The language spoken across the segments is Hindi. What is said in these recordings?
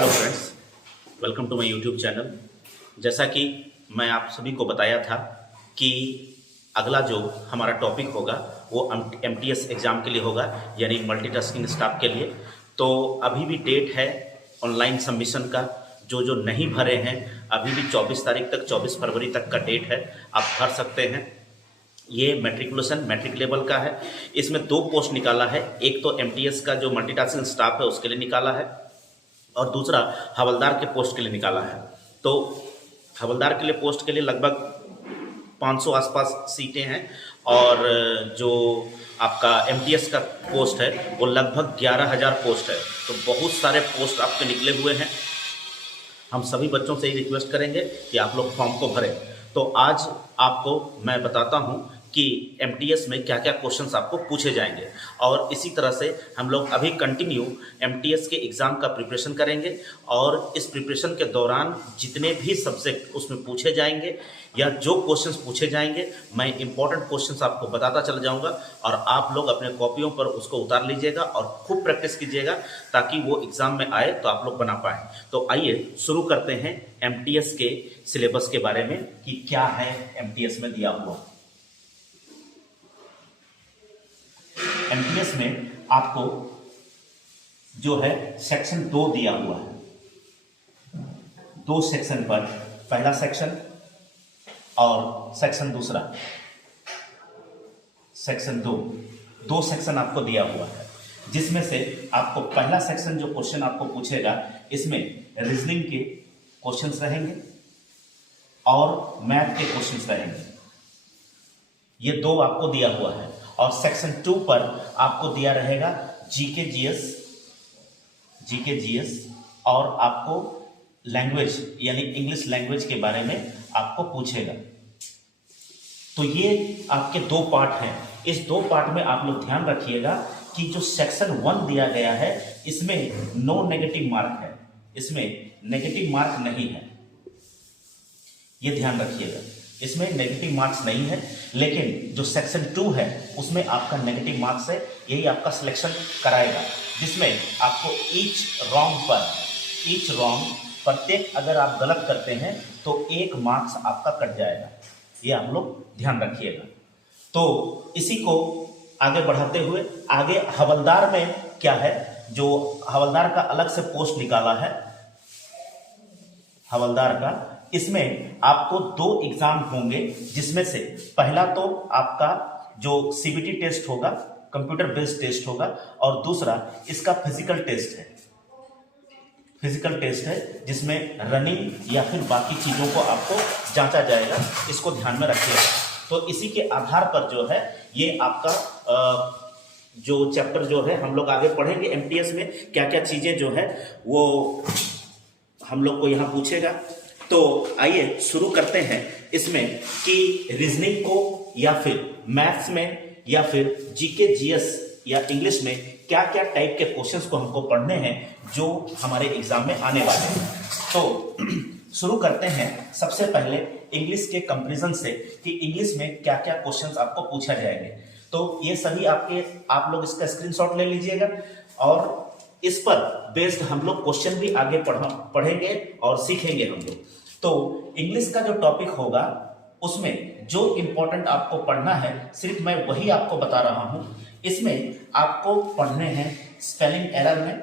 Hello friends, welcome to my YouTube channel. जैसा कि मैं आप सभी को बताया था कि अगला जो हमारा टॉपिक होगा वो एमटीएस एग्ज़ाम के लिए होगा, यानी मल्टीटास्किंग स्टाफ के लिए। तो अभी भी डेट है ऑनलाइन सबमिशन का। जो जो नहीं भरे हैं अभी भी 24 तारीख तक, 24 फरवरी तक का डेट है, आप भर सकते हैं। ये मैट्रिक लेवल का है। इसमें 2 पोस्ट निकाला है, एक तो एमटीएस का जो मल्टीटास्किंग स्टाफ है उसके लिए निकाला है और दूसरा हवलदार के पोस्ट के लिए निकाला है। तो हवलदार के लिए पोस्ट के लिए लगभग 500 आसपास सीटें हैं और जो आपका एमटीएस का पोस्ट है वो लगभग 11,000 पोस्ट है। तो बहुत सारे पोस्ट आपके निकले हुए हैं। हम सभी बच्चों से ही रिक्वेस्ट करेंगे कि आप लोग फॉर्म को भरें। तो आज आपको मैं बताता हूं कि एमटीएस में क्या क्या क्वेश्चंस आपको पूछे जाएंगे और इसी तरह से हम लोग अभी कंटिन्यू एमटीएस के एग्ज़ाम का प्रिपरेशन करेंगे और इस प्रिपरेशन के दौरान जितने भी सब्जेक्ट उसमें पूछे जाएंगे या जो क्वेश्चंस पूछे जाएंगे मैं इंपॉर्टेंट क्वेश्चंस आपको बताता चला जाऊंगा और आप लोग अपने कॉपियों पर उसको उतार लीजिएगा और खूब प्रैक्टिस कीजिएगा ताकि वो एग्ज़ाम में आए तो आप लोग बना पाएँ। तो आइए शुरू करते हैं एमटीएस के सिलेबस के बारे में कि क्या है एमटीएस में दिया हुआ। एमटीएस में आपको जो है सेक्शन 2 दिया हुआ है। 2 सेक्शन पर, पहला सेक्शन और सेक्शन दूसरा, सेक्शन 2 सेक्शन आपको दिया हुआ है, जिसमें से आपको पहला सेक्शन जो क्वेश्चन आपको पूछेगा इसमें रीजनिंग के क्वेश्चंस रहेंगे और मैथ के क्वेश्चंस रहेंगे। ये 2 आपको दिया हुआ है। और सेक्शन 2 पर आपको दिया रहेगा जीके जीएस और आपको लैंग्वेज यानी इंग्लिश लैंग्वेज के बारे में आपको पूछेगा। तो ये आपके 2 पार्ट हैं। इस 2 पार्ट में आप लोग ध्यान रखिएगा कि जो सेक्शन 1 दिया गया है इसमें नो नेगेटिव मार्क है, इसमें नेगेटिव मार्क नहीं है, ये ध्यान रखिएगा। इसमें नेगेटिव मार्क्स नहीं है, लेकिन जो सेक्शन 2 है उसमें आपका नेगेटिव मार्क्स है। यही आपका सिलेक्शन कराएगा, जिसमें आपको ईच रॉन्ग प्रत्येक अगर आप गलत करते हैं तो 1 मार्क्स आपका कट जाएगा। ये आप लोग ध्यान रखिएगा। तो इसी को आगे बढ़ाते हुए आगे हवलदार में क्या है, जो हवलदार का अलग से पोस्ट निकाला है हवलदार का, इसमें आपको 2 एग्जाम होंगे, जिसमें से पहला तो आपका जो सीबीटी टेस्ट होगा, कंप्यूटर बेस्ड टेस्ट होगा, और दूसरा इसका फिजिकल टेस्ट है जिसमें रनिंग या फिर बाकी चीजों को आपको जांचा जाएगा। इसको ध्यान में रखिएगा। तो इसी के आधार पर जो है ये आपका जो चैप्टर जो है हम लोग आगे पढ़ेंगे। एमटीएस में क्या क्या चीजें जो है वो हम लोग को यहाँ पूछेगा। तो आइए शुरू करते हैं इसमें कि रीजनिंग को या फिर मैथ्स में या फिर जीके जीएस या इंग्लिश में क्या क्या टाइप के क्वेश्चंस को हमको पढ़ने हैं जो हमारे एग्जाम में आने वाले हैं। तो शुरू करते हैं सबसे पहले इंग्लिश के कंपैरिजन से कि इंग्लिश में क्या क्या क्वेश्चंस आपको पूछा जाएंगे। तो ये सभी आप लोग इसका स्क्रीनशॉट ले लीजिएगा और इस पर बेस्ड हम लोग क्वेश्चन भी आगे पढ़ेंगे और सीखेंगे हम लोग। तो इंग्लिश का जो टॉपिक होगा उसमें जो इंपॉर्टेंट आपको पढ़ना है सिर्फ मैं वही आपको बता रहा हूं। इसमें आपको पढ़ने हैं स्पेलिंग एरर में,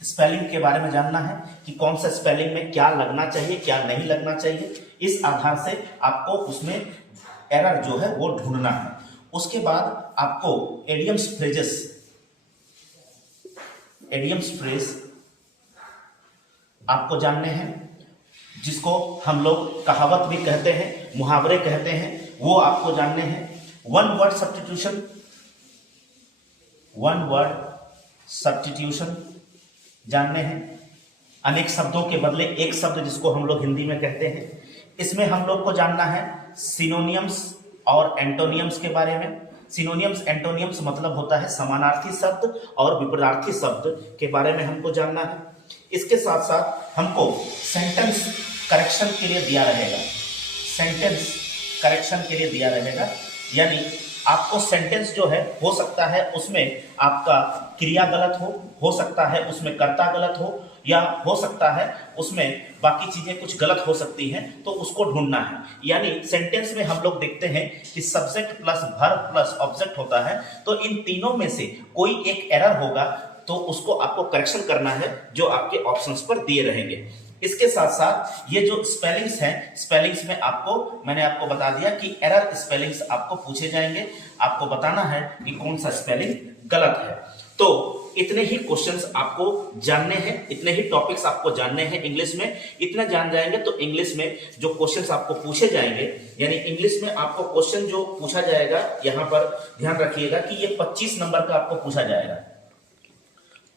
स्पेलिंग के बारे में जानना है कि कौन सा स्पेलिंग में क्या लगना चाहिए क्या नहीं लगना चाहिए। इस आधार से आपको उसमें एरर जो है वो ढूंढना है। उसके बाद आपको एडियम्स फ्रेज आपको जानने हैं, जिसको हम लोग कहावत भी कहते हैं, मुहावरे कहते हैं, वो आपको जानने हैं। वन वर्ड सब्स्टिट्यूशन जानने हैं। अनेक शब्दों के बदले एक शब्द जिसको हम लोग हिंदी में कहते हैं। इसमें हम लोग को जानना है सिनोनियम्स और एंटोनियम्स के बारे में। सिनोनियम्स एंटोनियम्स मतलब होता है समानार्थी शब्द और विपरीतार्थी शब्द के बारे में हमको जानना है। इसके साथ साथ हमको सेंटेंस करेक्शन के लिए दिया रहेगा, यानी आपको सेंटेंस जो है हो सकता है उसमें आपका क्रिया गलत हो सकता है उसमें कर्ता गलत हो, या हो सकता है उसमें बाकी चीजें कुछ गलत हो सकती हैं, तो उसको ढूंढना है। यानी सेंटेंस में हम लोग देखते हैं कि subject plus verb plus object होता है, तो इन तीनों में से कोई एक एरर होगा, तो उसको आपको करेक्शन करना है जो आपके ऑप्शंस पर दिए रहेंगे। इसके साथ साथ ये जो स्पेलिंग्स हैं, स्पेलिंग्स में मैंने आपको बता दिया कि एरर स्पेलिंग्स आपको पूछे जाएंगे, आपको बताना है कि कौन सा स्पेलिंग गलत है। तो इतने ही क्वेश्चंस आपको जानने हैं, इतने ही टॉपिक्स आपको जानने हैं इंग्लिश में। इतना जान जाएंगे तो इंग्लिश में जो क्वेश्चंस आपको पूछे जाएंगे, यानी इंग्लिश में आपको क्वेश्चन जो पूछा जाएगा, यहां पर ध्यान रखिएगा कि ये 25 नंबर का आपको पूछा जाएगा।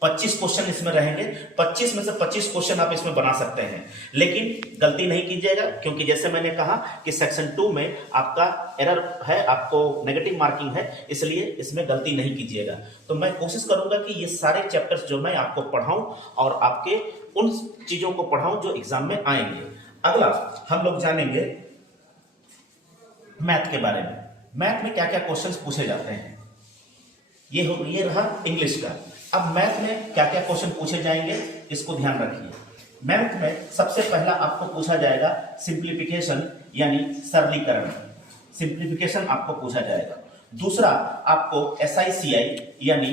25 क्वेश्चन इसमें रहेंगे, 25 में से 25 क्वेश्चन आप इसमें बना सकते हैं, लेकिन गलती नहीं कीजिएगा, क्योंकि जैसे मैंने कहा कि सेक्शन 2 में आपका एरर है, आपको नेगेटिव मार्किंग है, इसलिए इसमें गलती नहीं कीजिएगा। तो मैं कोशिश करूंगा कि ये सारे चैप्टर्स जो मैं आपको पढ़ाऊं और आपके उन चीजों को पढ़ाऊं जो एग्जाम में आएंगे। अगला हम लोग जानेंगे मैथ के बारे में। मैथ में क्या क्या क्वेश्चन पूछे जाते हैं, ये रहा इंग्लिश का। अब मैथ में क्या क्या क्वेश्चन पूछे जाएंगे, इसको ध्यान रखिए। मैथ में सबसे पहला आपको पूछा जाएगा सिंप्लीफिकेशन, यानी सरलीकरण, सिंप्लीफिकेशन आपको पूछा जाएगा। दूसरा आपको SICI यानी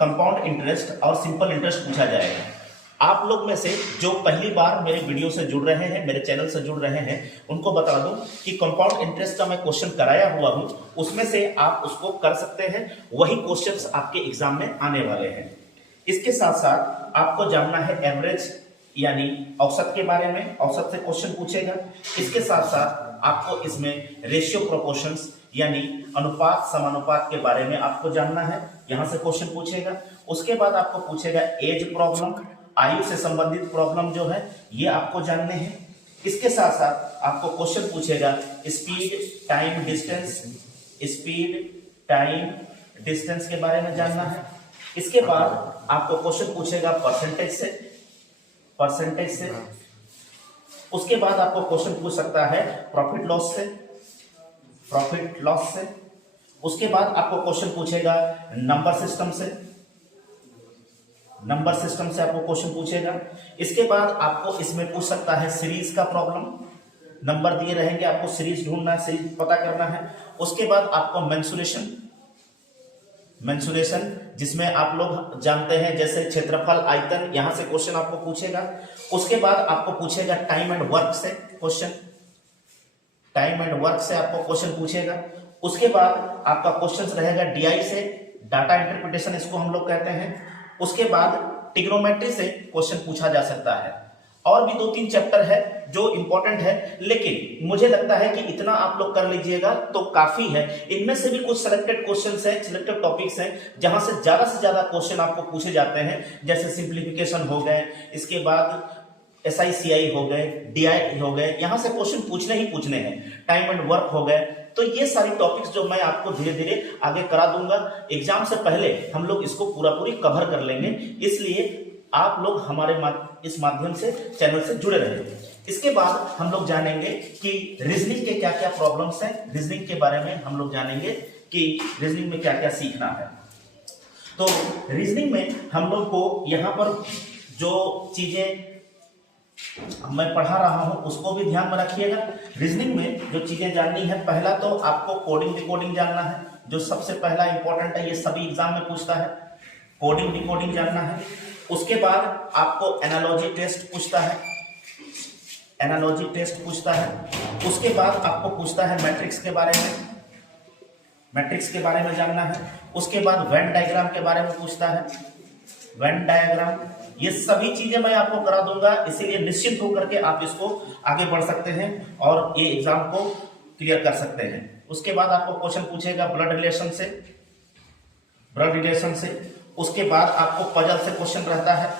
कंपाउंड इंटरेस्ट और सिंपल इंटरेस्ट पूछा जाएगा। आप लोग में से जो पहली बार मेरे वीडियो से जुड़ रहे हैं, मेरे चैनल से जुड़ रहे हैं, उनको बता दूं कि कंपाउंड इंटरेस्ट का मैं क्वेश्चन कराया हुआ हूं, उसमें से आप उसको कर सकते हैं, वही क्वेश्चंस आपके एग्जाम में आने वाले हैं। इसके साथ साथ आपको जानना है एवरेज यानी औसत के बारे में, औसत से क्वेश्चन पूछेगा। इसके साथ साथ आपको इसमें रेशियो प्रोपोर्शंस यानी अनुपात समानुपात के बारे में आपको जानना है, यहां से क्वेश्चन पूछेगा। उसके बाद आपको पूछेगा एज प्रॉब्लम, आयु से संबंधित प्रॉब्लम जो है ये आपको जानने हैं। इसके साथ साथ आपको क्वेश्चन पूछेगा speed time distance, speed time distance के बारे में जानना है। इसके बाद आपको क्वेश्चन पूछेगा परसेंटेज से। उसके बाद आपको क्वेश्चन पूछ सकता है प्रॉफिट लॉस से। उसके बाद आपको क्वेश्चन पूछेगा नंबर सिस्टम से आपको क्वेश्चन पूछेगा। इसके बाद आपको इसमें पूछ सकता है सीरीज का प्रॉब्लम, नंबर दिए रहेंगे, आपको सीरीज ढूंढना है, सीरीज पता करना है। उसके बाद आपको मेंसुरेशन जिसमें आप लोग जानते हैं जैसे क्षेत्रफल, आयतन, यहां से क्वेश्चन आपको पूछेगा। उसके बाद आपको पूछेगा टाइम एंड वर्क से आपको क्वेश्चन पूछेगा। उसके बाद आपका क्वेश्चन रहेगा DI से, डाटा इंटरप्रिटेशन इसको हम लोग कहते हैं। उसके बाद ट्रिग्नोमेट्री से क्वेश्चन पूछा जा सकता है। और भी 2-3 चैप्टर है जो इंपॉर्टेंट है, लेकिन मुझे लगता है कि इतना आप लोग कर लीजिएगा तो काफी है। इनमें से भी कुछ सिलेक्टेड क्वेश्चंस हैं, सिलेक्टेड टॉपिक्स हैं जहां से ज्यादा क्वेश्चन आपको पूछे जाते हैं, जैसे सिंप्लीफिकेशन हो गए, इसके बाद SICI हो गए, DI हो गए, यहां से क्वेश्चन पूछने हैं, टाइम एंड वर्क हो गए। तो ये सारी टॉपिक्स जो मैं आपको धीरे धीरे आगे करा दूंगा, एग्जाम से पहले हम लोग इसको पूरी कवर कर लेंगे, इसलिए आप लोग हमारे इस माध्यम से चैनल से जुड़े रहेंगे। इसके बाद हम लोग जानेंगे कि रीजनिंग के क्या क्या प्रॉब्लम्स हैं, रीजनिंग के बारे में हम लोग जानेंगे कि रीजनिंग में क्या क्या सीखना है। तो रीजनिंग में हम लोग को यहाँ पर जो चीजें मैं पढ़ा रहा हूं उसको भी ध्यान में रखिएगा। रीजनिंग में जो चीजें जाननी है, पहला तो आपको कोडिंग डिकोडिंग जानना है, जो सबसे पहला इंपॉर्टेंट है, ये सभी एग्जाम में पूछता है, कोडिंग डिकोडिंग जानना है। उसके बाद आपको एनालॉजी टेस्ट पूछता है, उसके बाद आपको पूछता है मैट्रिक्स के बारे में जानना है। उसके बाद वेन डायग्राम के बारे में पूछता है, वेन डायग्राम, ये सभी चीजें मैं आपको करा दूंगा, इसीलिए निश्चित होकर के आप इसको आगे बढ़ सकते हैं और ये एग्जाम को क्लियर कर सकते हैं। उसके बाद आपको क्वेश्चन पूछेगा ब्लड रिलेशन से। उसके बाद आपको पजल से क्वेश्चन रहता है,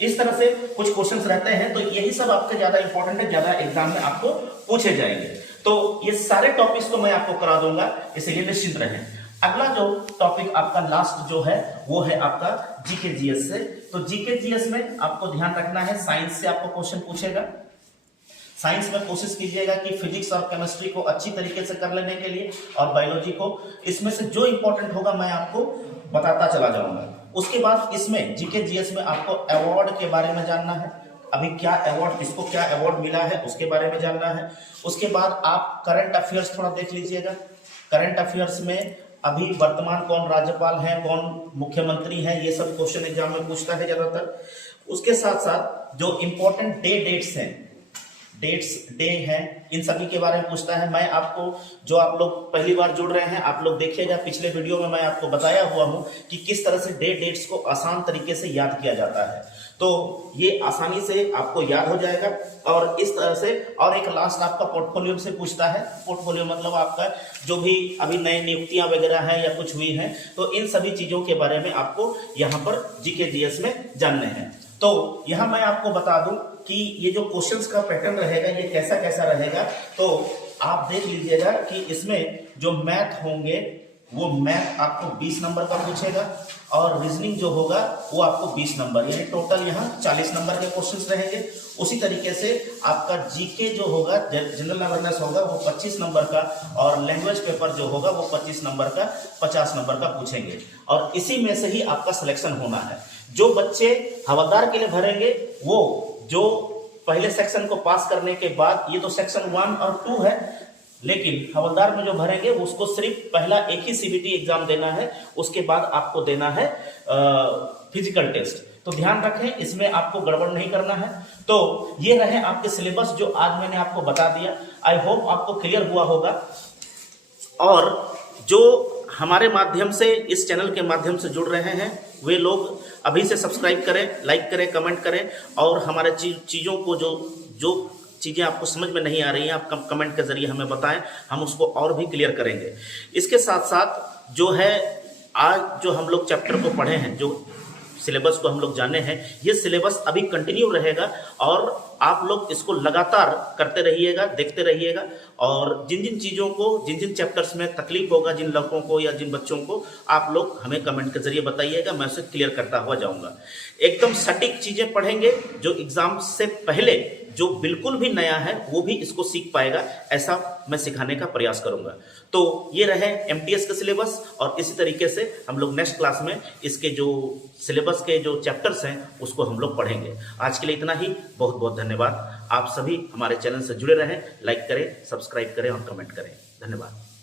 इस तरह से कुछ क्वेश्चंस रहते हैं। तो यही सब आपके ज्यादा इंपॉर्टेंट है, ज्यादा एग्जाम में आपको पूछे जाएंगे। तो ये सारे टॉपिक्स को मैं आपको करा दूंगा, इसलिए निश्चिंत रहें। अगला जो टॉपिक आपका लास्ट जो है वो है आपका जीके जीएस से। तो जीके जीएस में आपको ध्यान रखना है, साइंस से आपको क्वेश्चन पूछेगा। साइंस में कोशिश कीजिएगा कि फिजिक्स और केमिस्ट्री को अच्छी तरीके से कर लेने के लिए, और बायोलॉजी को, इसमें से जो इंपॉर्टेंट होगा मैं आपको बताता चला जाऊंगा। उसके बाद इसमें जीके जीएस में आपको अवार्ड के बारे में जानना है, अभी क्या अवार्ड, किसको क्या अवार्ड मिला है उसके बारे में जानना है। उसके बाद आप करंट अफेयर्स थोड़ा देख लीजिएगा। करंट अफेयर्स में अभी वर्तमान कौन राज्यपाल हैं, कौन मुख्यमंत्री हैं, ये सब क्वेश्चन एग्जाम में पूछता है ज्यादातर। उसके साथ साथ जो इंपॉर्टेंट डेट्स हैं, डे हैं, इन सभी के बारे में पूछता है। मैं आपको, जो आप लोग पहली बार जुड़ रहे हैं, आप लोग देखिएगा, पिछले वीडियो में मैं आपको बताया हुआ हूं कि किस तरह से डेट्स को आसान तरीके से याद किया जाता है। तो ये आसानी से आपको याद हो जाएगा। और इस तरह से, और एक लास्ट आपका पोर्टफोलियो से पूछता है। पोर्टफोलियो मतलब आपका जो भी अभी नई नियुक्तियां वगैरह हैं या कुछ हुई हैं, तो इन सभी चीजों के बारे में आपको यहाँ पर जीके जीएस में जानने हैं। तो यहाँ मैं आपको बता दूं कि ये जो क्वेश्चंस का पैटर्न रहेगा ये कैसा कैसा रहेगा। तो आप देख लीजिएगा कि इसमें जो मैथ होंगे वो मैथ आपको 20 नंबर का पूछेगा, और रीजनिंग जो होगा वो आपको 20 नंबर, यानी टोटल यहाँ 40 नंबर के क्वेश्चंस रहेंगे। उसी तरीके से आपका जीके जो होगा, जनरल अवेयरनेस होगा, वो 25 नंबर का, और लैंग्वेज पेपर जो होगा वो 25 नंबर का, 50 नंबर का पूछेंगे। और इसी में से ही आपका सिलेक्शन होना है। जो बच्चे हवलदार के लिए भरेंगे, वो जो पहले सेक्शन को पास करने के बाद, ये तो सेक्शन 1 और 2 है, लेकिन हवलदार में जो भरेंगे उसको सिर्फ पहला एक ही सीबीटी एग्जाम देना है, उसके बाद आपको देना है फिजिकल टेस्ट। तो ध्यान रखें, इसमें आपको गड़बड़ नहीं करना है। तो ये रहे आपके सिलेबस जो आज मैंने आपको बता दिया। आई होप आपको क्लियर हुआ होगा। और जो हमारे माध्यम से, इस चैनल के माध्यम से जुड़ रहे हैं, वे लोग अभी से सब्सक्राइब करें, लाइक करें, कमेंट करें, और हमारे चीज़ों को जो चीज़ें आपको समझ में नहीं आ रही हैं, आप कमेंट के जरिए हमें बताएं, हम उसको और भी क्लियर करेंगे। इसके साथ साथ जो है, आज जो हम लोग चैप्टर को पढ़े हैं, जो सिलेबस को हम लोग जाने हैं, ये सिलेबस अभी कंटिन्यू रहेगा, और आप लोग इसको लगातार करते रहिएगा, देखते रहिएगा। और जिन जिन चीज़ों को, जिन जिन चैप्टर्स में तकलीफ होगा, जिन लड़कों को या जिन बच्चों को, आप लोग हमें कमेंट के जरिए बताइएगा, मैं उसे क्लियर करता हुआ जाऊंगा। एकदम सटीक चीज़ें पढ़ेंगे, जो एग्जाम से पहले जो बिल्कुल भी नया है वो भी इसको सीख पाएगा, ऐसा मैं सिखाने का प्रयास करूंगा। तो ये रहे एमटीएस का सिलेबस, और इसी तरीके से हम लोग नेक्स्ट क्लास में इसके जो सिलेबस के जो चैप्टर्स हैं उसको हम लोग पढ़ेंगे। आज के लिए इतना ही। बहुत बहुत धन्यवाद। आप सभी हमारे चैनल से जुड़े रहें, लाइक करें, सब्सक्राइब करें और कमेंट करें। धन्यवाद।